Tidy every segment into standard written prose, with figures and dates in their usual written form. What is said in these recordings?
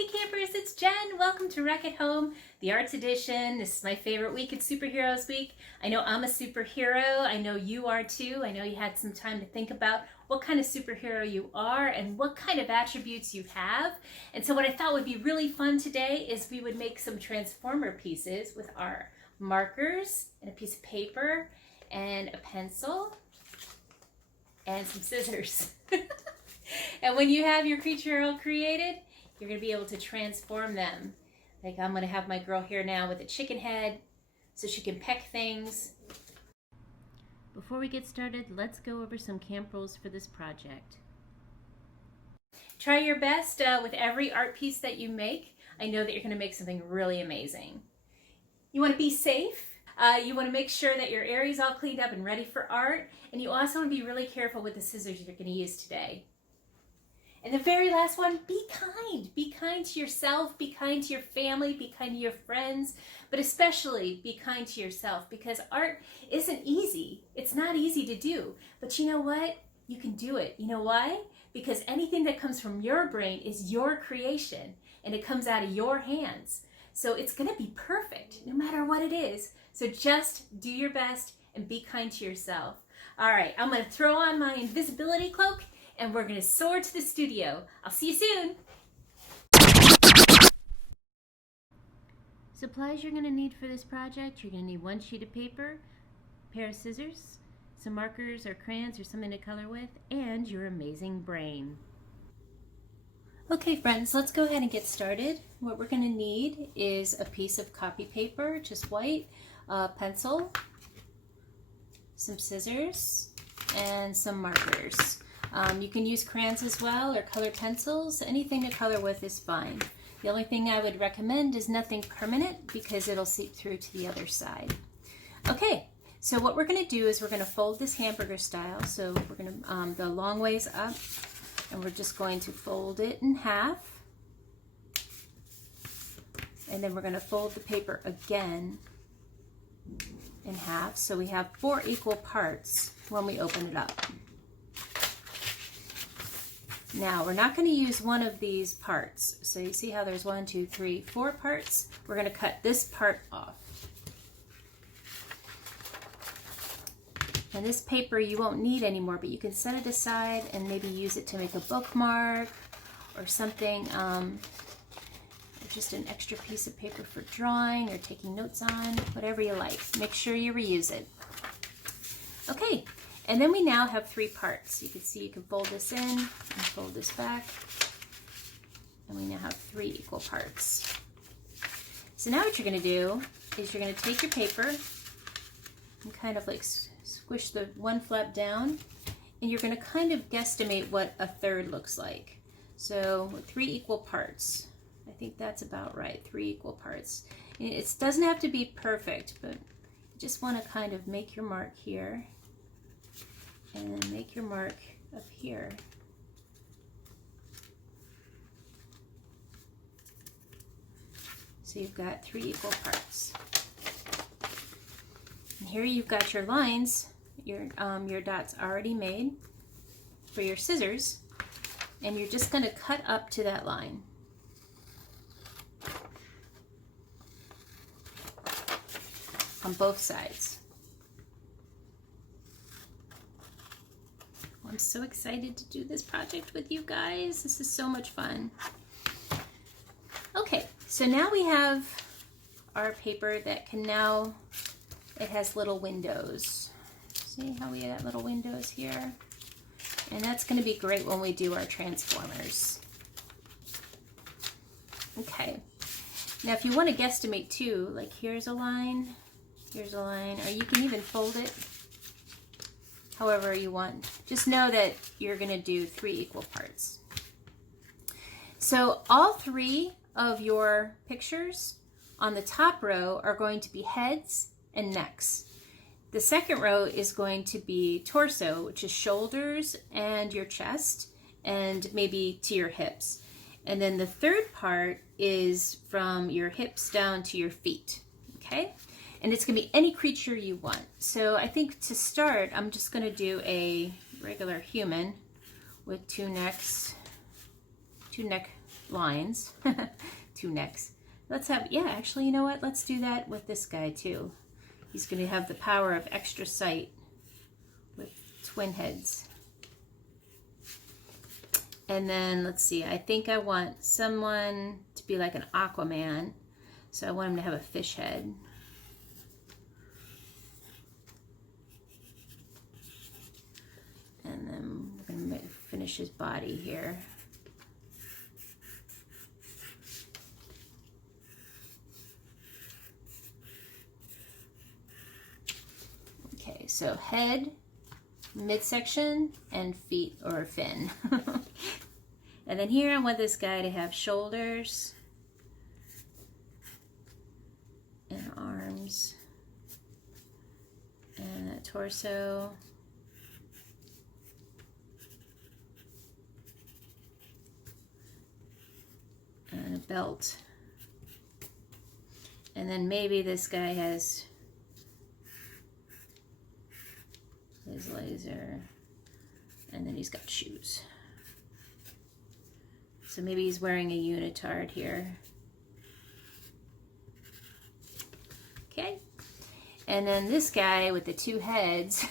Happy campers, it's Jen. Welcome to Wreck at Home, the Arts Edition. This is my favorite week. It's Superheroes Week. I know I'm a superhero. I know you are too. I know you had some time to think about what kind of superhero you are and what kind of attributes you have. And so what I thought would be really fun today is we would make some Transformer pieces with our markers and a piece of paper and a pencil and some scissors. And when you have your creature all created, you're going to be able to transform them. Like I'm going to have my girl here now with a chicken head so she can peck things. Before we get started, let's go over some camp rules for this project. Try your best with every art piece that you make. I know that you're going to make something really amazing. You want to be safe. You want to make sure that your area is all cleaned up and ready for art. And you also want to be really careful with the scissors you're going to use today. And the very last one, be kind. Be kind to yourself, be kind to your family, be kind to your friends, but especially be kind to yourself because art isn't easy. It's not easy to do, but you know what? You can do it. You know why? Because anything that comes from your brain is your creation and it comes out of your hands. So it's going to be perfect no matter what it is. So just do your best and be kind to yourself. All right, I'm going to throw on my invisibility cloak and we're going to soar to the studio. I'll see you soon. Supplies you're going to need for this project, you're going to need one sheet of paper, a pair of scissors, some markers or crayons or something to color with, and your amazing brain. Okay friends, let's go ahead and get started. What we're going to need is a piece of copy paper, just white, a pencil, some scissors, and some markers. You can use crayons as well or colored pencils. Anything to color with is fine. The only thing I would recommend is nothing permanent because it'll seep through to the other side. Okay, so what we're going to do is we're going to fold this hamburger style. So we're going to the long ways up and we're just going to fold it in half. And then we're going to fold the paper again in half. So we have 4 equal parts when we open it up. Now, we're not going to use one of these parts. So you see how there's 1, 2, 3, 4 parts? We're going to cut this part off. And this paper you won't need anymore, but you can set it aside and maybe use it to make a bookmark or something, or just an extra piece of paper for drawing or taking notes on, whatever you like. Make sure you reuse it. Okay. And then we now have 3 parts. You can see you can fold this in and fold this back. And we now have 3 equal parts. So now what you're going to do is you're going to take your paper and kind of like squish the one flap down. And you're going to kind of guesstimate what a third looks like. So 3 equal parts. I think that's about right. 3 equal parts. It doesn't have to be perfect, but you just want to kind of make your mark here. And make your mark up here. So you've got 3 equal parts. And here you've got your lines, your dots already made for your scissors, and you're just going to cut up to that line. On both sides. I'm so excited to do this project with you guys. This is so much fun. Okay, so now we have our paper that can now, it has little windows. See how we have little windows here? And that's going to be great when we do our transformers. Okay, now if you want to guesstimate too, like here's a line, or you can even fold it however you want. Just know that you're going to do 3 equal parts. So all 3 of your pictures on the top row are going to be heads and necks. The second row is going to be torso, which is shoulders and your chest, and maybe to your hips. And then the third part is from your hips down to your feet, okay? And it's going to be any creature you want. So I think to start, I'm just going to do a regular human with 2 neck lines, 2 necks. Let's have, yeah, actually, you know what? Let's do that with this guy too. He's going to have the power of extra sight with twin heads. And then, let's see, I think I want someone to be like an Aquaman. So I want him to have a fish head. And then we're going to finish his body here. Okay, so head, midsection, and feet or fin. And then here I want this guy to have shoulders and arms and a torso. And a belt. And then maybe this guy has his laser, and then he's got shoes. So maybe he's wearing a unitard here. Okay. And then this guy with the 2 heads.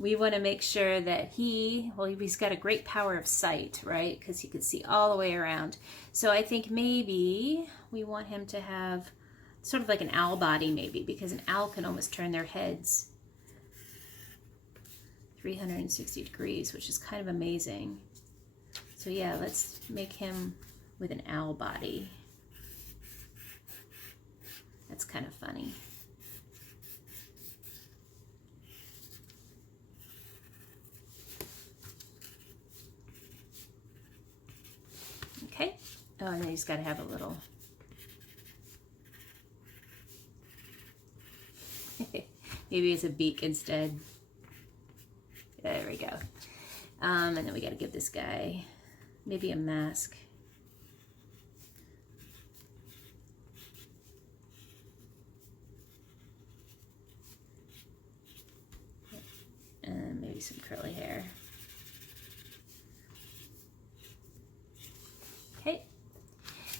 We want to make sure that he's got a great power of sight, right? Because he could see all the way around. So I think maybe we want him to have sort of like an owl body, maybe, because an owl can almost turn their heads 360 degrees, which is kind of amazing. So yeah, let's make him with an owl body. That's kind of funny. Okay. Oh, and then he's got to have a little. Maybe it's a beak instead. There we go. And then we got to give this guy maybe a mask. And maybe some curly hair. Okay.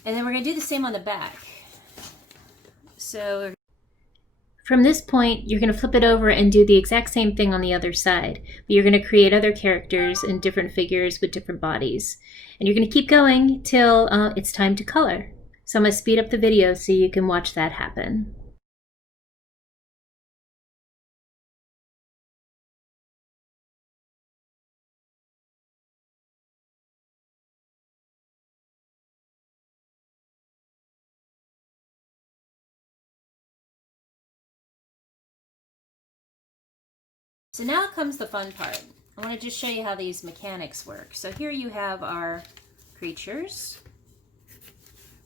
And then we're going to do the same on the back. So from this point, you're going to flip it over and do the exact same thing on the other side. But you're going to create other characters and different figures with different bodies. And you're going to keep going till it's time to color. So I'm going to speed up the video so you can watch that happen. So now comes the fun part. I want to just show you how these mechanics work. So here you have our creatures,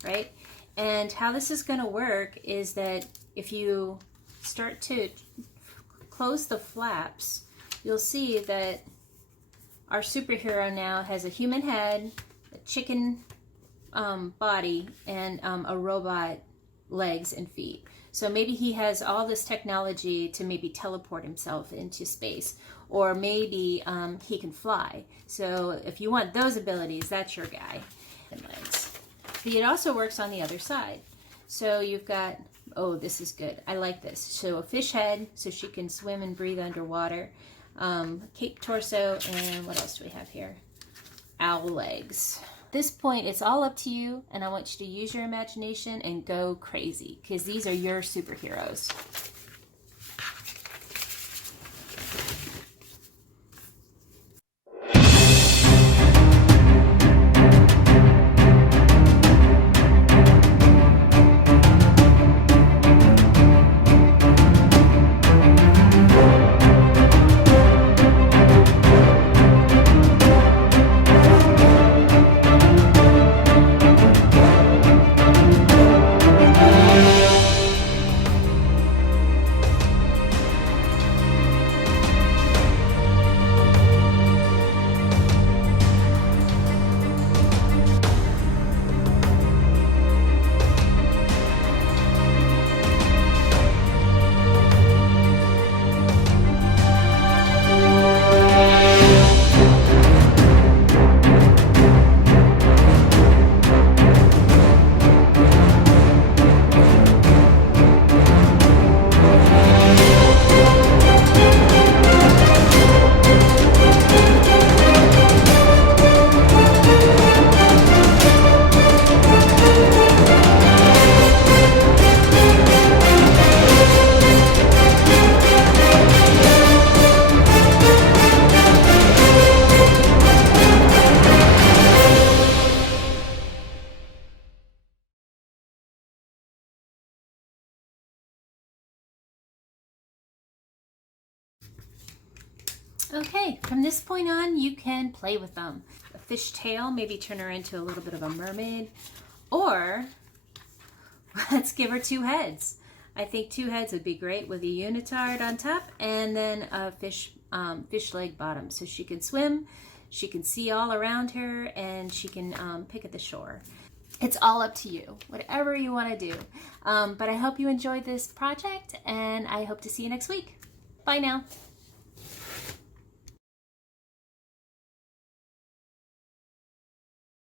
right? And how this is going to work is that if you start to close the flaps, you'll see that our superhero now has a human head, a chicken body, and a robot legs and feet. So maybe he has all this technology to maybe teleport himself into space, or maybe he can fly. So if you want those abilities, that's your guy. And legs. But it also works on the other side. So you've got, oh, this is good. I like this. So a fish head, so she can swim and breathe underwater. Cape torso, and what else do we have here? Owl legs. At this point, it's all up to you, and I want you to use your imagination and go crazy, because these are your superheroes. Okay, from this point on, you can play with them. A fish tail, maybe turn her into a little bit of a mermaid, or let's give her two heads. I think two heads would be great with a unitard on top and then a fish leg bottom. So she can swim, she can see all around her, and she can pick at the shore. It's all up to you, whatever you want to do. But I hope you enjoyed this project, and I hope to see you next week. Bye now.